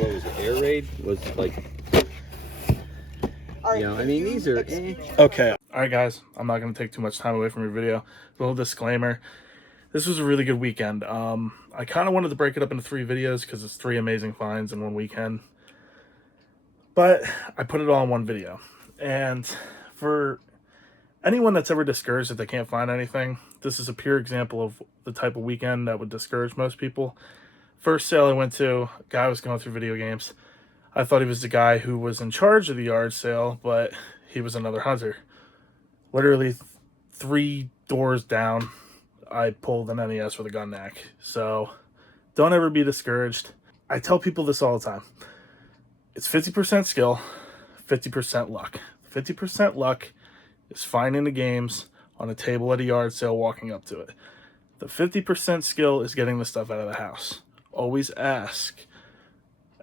what was it, Air Raid? Was like, you know, I mean, these are... Okay. All right, guys. I'm not going to take too much time away from your video. A little disclaimer. This was a really good weekend. I kind of wanted to break it up into 3 videos because it's 3 amazing finds in one weekend. But I put it all in one video. And for anyone that's ever discouraged that they can't find anything, this is a pure example of the type of weekend that would discourage most people. First sale I went to, a guy was going through video games. I thought he was the guy who was in charge of the yard sale, but he was another hunter. Literally 3 doors down, I pulled an NES with a gun neck. So don't ever be discouraged. I tell people this all the time. It's 50% skill, 50% luck. 50% luck is finding the games on a table at a yard sale, walking up to it. The 50% skill is getting the stuff out of the house. Always ask.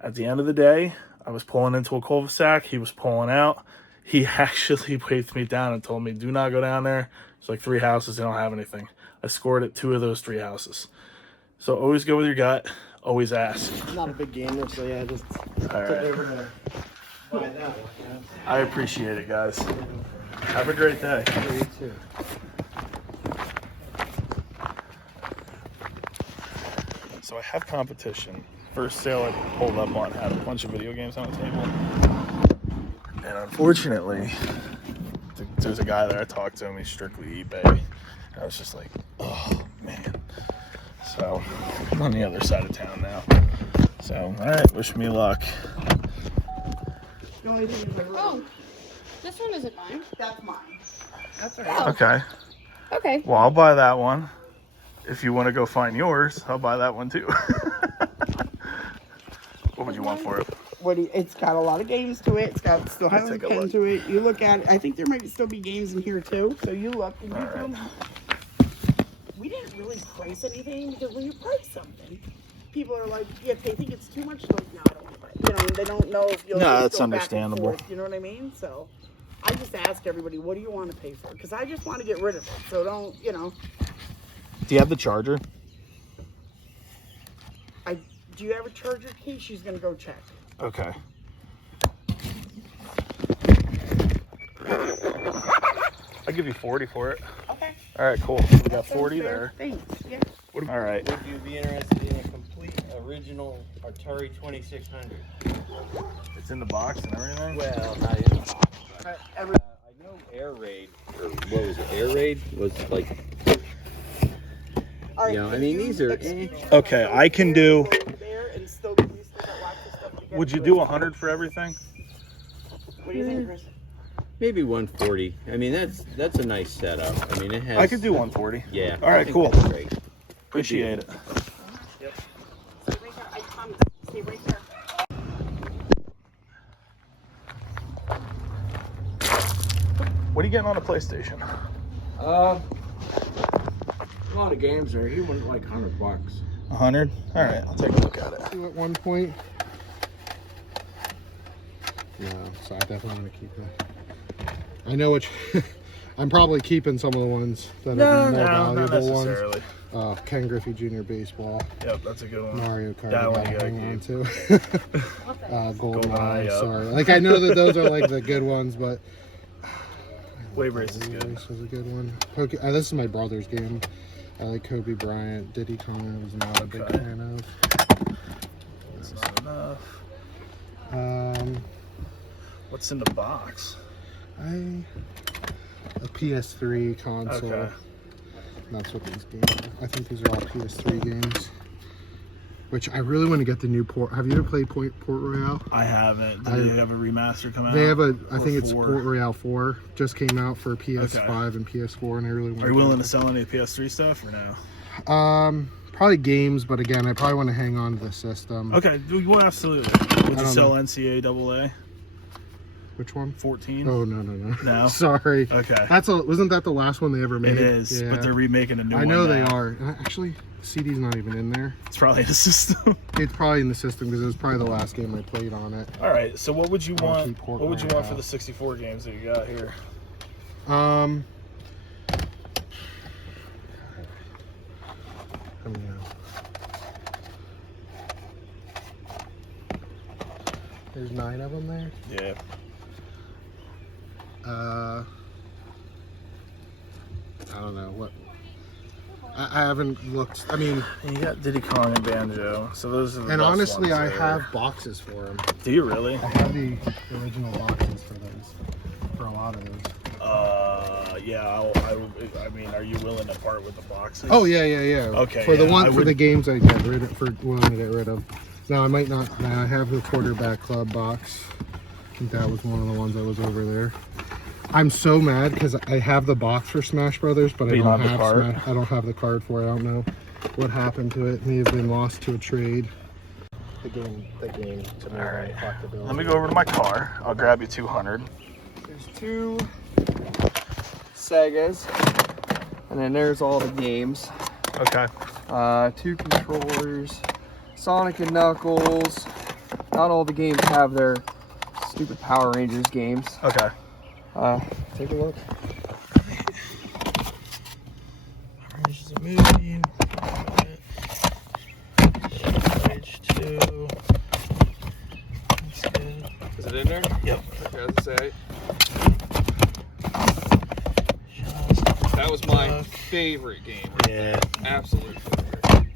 At the end of the day, I was pulling into a cul-de-sac. He was pulling out. He actually waved me down and told me, do not go down there. It's like 3 houses. They don't have anything. I scored at 2 of those 3 houses. So always go with your gut. Always ask. I'm not a big gamer, so yeah, just all right. over there. Buy that one, yeah. I appreciate it, guys. Have a great day. Yeah, you too. So I have competition. First sale I pulled up on had a bunch of video games on the table. And unfortunately, there's a guy there I talked to him. He's strictly eBay. And I was just like, oh, man. So I'm on the other side of town now. So, all right, wish me luck. Oh, this one isn't mine. That's mine. That's all right. Okay. Okay. Well, I'll buy that one. If you want to go find yours, I'll buy that one too. What would you want for it? It's got a lot of games to it. It's got still has a take a pen look. to it. You look at it. I think there might still be games in here too. So you look. And you All right. We didn't really price anything because when you price something, people are like, if they think it's too much, they're like, no, I don't want to buy it. You know, they don't know if you'll. No, just that's go back and understandable. forth, you know what I mean? So I just ask everybody, what do you want to pay for? Because I just want to get rid of it. So don't, you know. Do you have the charger? Do you have a charger key? She's gonna go check. Okay. I'll give you 40 for it. Okay. All right, cool. We got That sounds 40 fair. there. Thanks. Yeah. All right. Would you be interested in a complete original Atari 2600? It's in the box and everything? Well, not in the box. But, I know Air Raid, or what was it, Air Raid? Was like, All right, you know, I mean, these are... Okay, I can do... There and still, you still got lots of stuff to get Would you to do it. 100 for everything? What do you think, Chris? Maybe 140. I mean, that's a nice setup. I mean, it has... I could do 140. Yeah. All I right, think cool. that's great. Appreciate it. Stay right there. I promise. Stay right there. What are you getting on a PlayStation? A lot of games there. He went like $100. 100? All right, I'll take a look at it. At one point. No, so I definitely want to keep it. I know which. I'm probably keeping some of the ones that are more not valuable ones. necessarily. Ken Griffey Jr. Baseball, Yep, that's a good one. Mario Kart. That I one gotta you gotta hang on keep. to. GoldenEye. GoldenEye, yep. Sorry, like I know that those are like the good ones, but Wave Race is good. Race was a good one. This is my brother's game. I like Kobe Bryant. Diddy Kong was not a big Okay. fan of. That's not enough. What's in the box? A PS3 console. Okay. That's what these games are. I think these are all PS3 games. Which I really want to get the new port. Have you ever played Port Royale? I haven't. Do they have a remaster come out? They have a, I Or think it's 4? Port Royale 4. Just came out for PS5 and PS4, and I really want Are you willing to sell any PS3 stuff or no? Probably games, but again, I probably want to hang on to the system. Okay, well, absolutely. Would you don't sell know. NCAA Which one? 14? Oh, no. No? Sorry. Okay. Wasn't that the last one they ever made? It is, Yeah. but they're remaking a new one. I know they now. are. Actually, CD's not even in there. It's probably in the system. It's probably in the system because it was probably the last game I played on it. All right, so what would you I'll want? keep Port What would you want for Royale. the 64 games that you got here? There's 9 of them there. Yeah. I don't know what. I haven't looked. I mean, And you got Diddy Kong and Banjo. So those are the and best honestly, ones I there. have boxes for them. Do you really? I have the original boxes for those. For a lot of those. Yeah. I mean, are you willing to part with the boxes? Oh yeah. Okay, For the yeah, one I for would- the games I get rid of, for willing to get rid of. Now I might not. Now I have the quarterback club box. I think that was one of the ones that was over there. I'm so mad because I have the box for Smash Brothers, but I you don't don't have have the card? I don't have the card for it. I don't know what happened to it. It may have been lost to a trade. The game to me. All right. Collectibility. Let me go over to my car. I'll grab you 200. There's 2 Segas, and then there's all the games. Okay. 2 controllers, Sonic and Knuckles. Not all the games have their stupid Power Rangers games. Okay. Take a look. There's the movie. Page 2. That's good. Is it in there? Yep. Okay, let's say. That was my favorite game. Right? Yeah. Absolute favorite.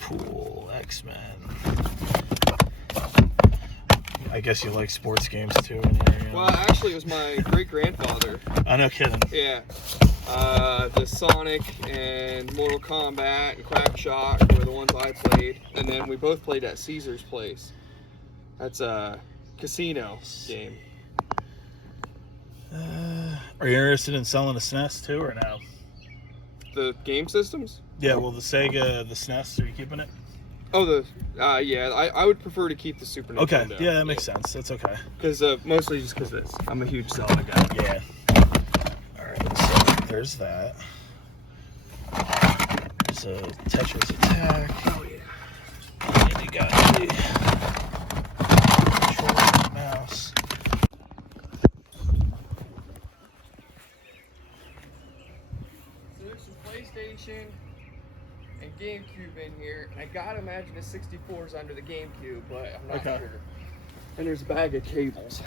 Pool, X-Men. I guess you like sports games too. In there, you know? Well, actually, it was my great grandfather. Oh, no kidding. Yeah. The Sonic and Mortal Kombat and Crackshot were the ones I played, and then we both played at Caesar's Place. That's a casino game. Are you interested in selling a SNES too, or no? The game systems? Yeah, well, the Sega, the SNES, are you keeping it? Oh, yeah, I would prefer to keep the Super Okay, Nintendo. yeah, that makes sense. That's okay. Because, mostly just because this. I'm a huge Zelda guy. Yeah. Alright, so there's that. There's a Tetris Attack. Oh, yeah. And you got the controller and mouse. So there's some PlayStation and GameCube in here, and I gotta imagine the 64 is under the GameCube, but I'm not Okay. sure. And there's a bag of cables.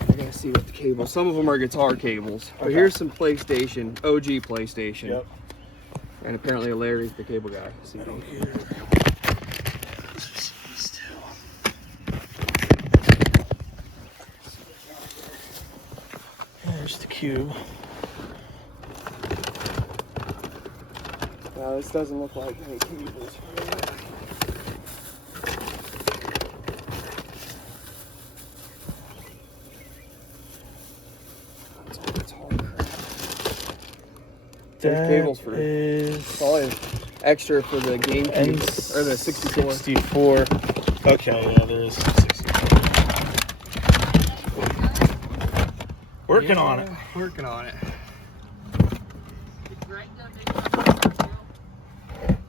I gotta see what the cables. Some of them are guitar cables. But Okay. here's some PlayStation, OG PlayStation. Yep. And apparently Larry's the cable guy. CD. There's the cube. Now this doesn't look like any cables. That's hard crap. There's cables for is probably extra for the GameCube or the 64. 64. Okay, yeah, there is some 64. Working on it. Working on it.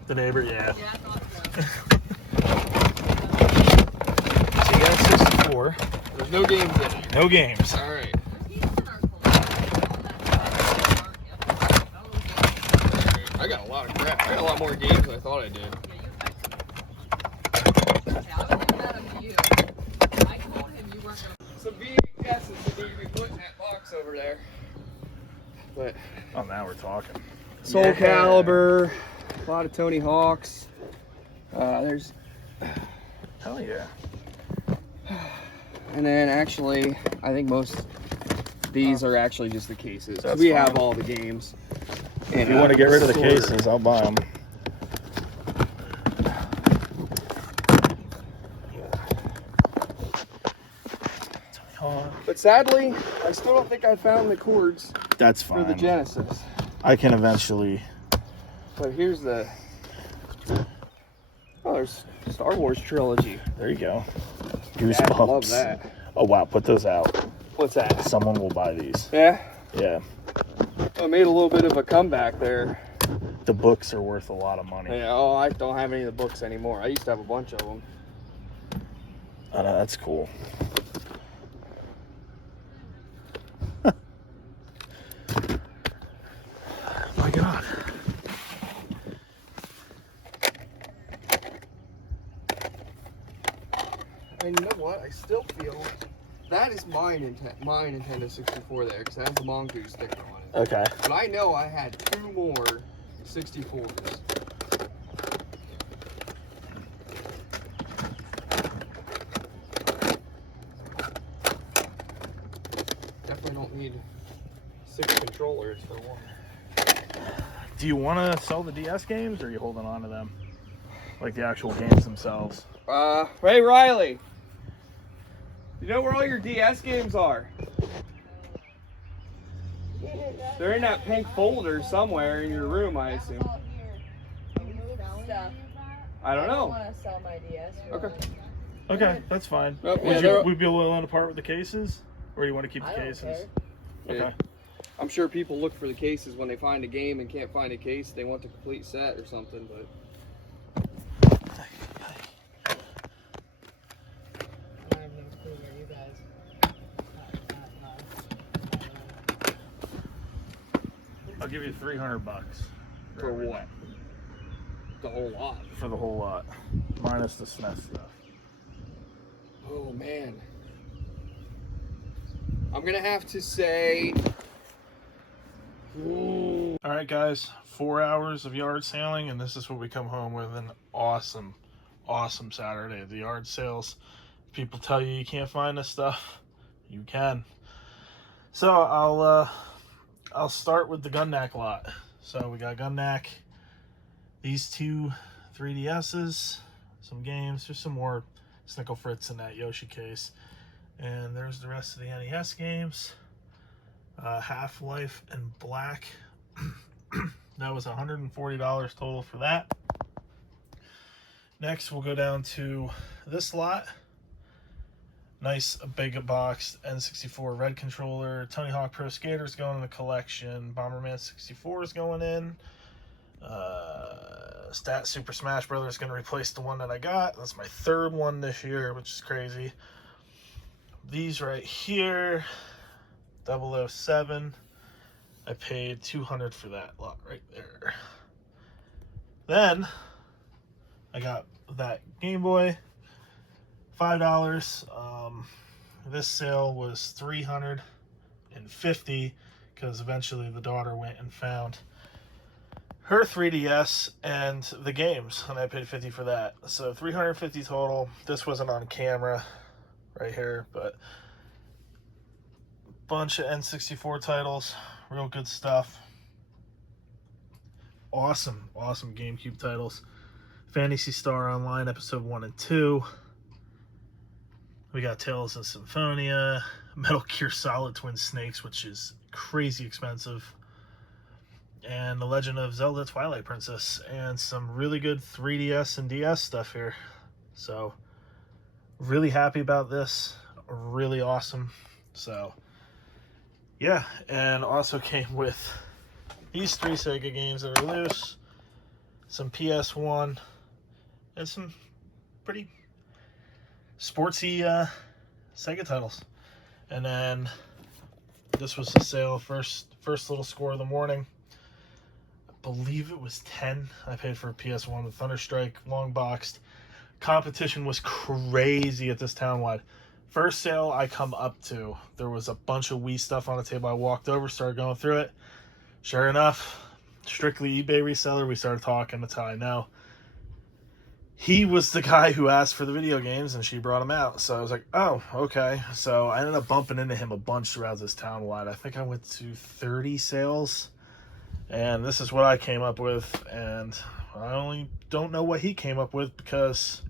The neighbor, yeah. Yeah, I thought so. So you got a 64. There's no games in it. No games. All right. I got a lot of crap. I got a lot more games than I thought I did. Some VHSs that need to be put in that box over there. But Oh, now we're talking. Soul Yeah. Calibur, a lot of Tony Hawk's. There's, Hell yeah. and then actually, I think most these are actually just the cases. That's We have fine. all the games. If you want to get rid of the sorter. cases, I'll buy them. But sadly, I still don't think I found the cords That's for fine. the Genesis. I can eventually. But here's the. Oh, there's Star Wars trilogy. There you go. Yeah, Goosebumps. I love that. Oh wow, put those out. What's that? Someone will buy these. Yeah, Yeah. I made a little bit of a comeback there. The books are worth a lot of money. Yeah, oh, I don't have any of the books anymore. I used to have a bunch of them. I know, that's cool. My God. And you know what? I still feel that is my Nintendo 64 there, because that has the Mongoose sticker on it. Okay. But I know I had 2 more 64s. Definitely don't need 6 controllers for one. Do you want to sell the DS games, or are you holding on to them? Like the actual games themselves? Ray Riley. You know where all your DS games are? They're in that pink folder somewhere in your room, I assume. I don't know. I want to sell my DS. Okay. Okay, that's fine. Nope, Would we be willing to part with the cases? Or do you want to keep the I don't cases? care. Yeah. Okay. I'm sure people look for the cases when they find a game and can't find a case. They want the complete set or something, but... I have no clue where you guys. I'll give you $300 For what? The whole lot. for the whole lot, minus the SNES stuff. Oh, man. I'm gonna have to say... Ooh. All right, guys, 4 hours of yard sailing, and this is what we come home with. An awesome, awesome Saturday at the yard sales. People tell you can't find this stuff, you can. So I'll start with the Gunnack lot. So we got Gunnack, these 2 3DSs, some games. There's some more Snickle Fritz in that Yoshi case, and there's the rest of the NES games. Half-Life and Black. That was $140 total for that. Next, we'll go down to this lot. Nice big box N64 red controller. Tony Hawk Pro Skater's going in the collection. Bomberman 64 is going in. Stat Super Smash Bros. Is going to replace the one that I got. That's my 3rd one this year, which is crazy. These right here. 007. I paid $200 for that lot right there. Then I got that Game Boy, $5. This sale was $350 because eventually the daughter went and found her 3DS and the games, and I paid $50 for that. So $350 total. This wasn't on camera right here, but bunch of N64 titles, real good stuff. Awesome GameCube titles. Phantasy Star Online Episode 1 and 2. We got Tales of Symphonia, Metal Gear Solid Twin Snakes, which is crazy expensive, and The Legend of Zelda Twilight Princess, and some really good 3DS and DS stuff here. So, really happy about this. Really awesome. So, yeah, and also came with these 3 Sega games that are loose, some PS1, and some pretty sportsy Sega titles. And then this was the sale, first little score of the morning. I believe it was 10. I paid for a PS1 with Thunderstrike, long boxed. Competition was crazy at this townwide. First sale I come up to, there was a bunch of Wii stuff on the table. I walked over, started going through it. Sure enough, strictly eBay reseller. We started talking. That's how I know. He was the guy who asked for the video games, and she brought them out. So I was like, oh, okay. So I ended up bumping into him a bunch throughout this townwide. I think I went to 30 sales, and this is what I came up with. And I only don't know what he came up with, because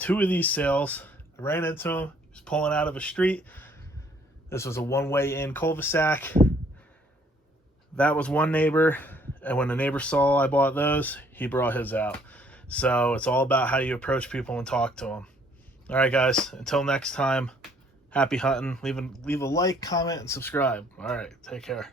2 of these sales, I ran into him. He was pulling out of a street. This was a one-way in cul-de-sac. That was one neighbor, and when the neighbor saw I bought those, he brought his out. So it's all about how you approach people and talk to them. All right, guys, until next time, happy hunting. Leave a like, comment, and subscribe. All right, take care.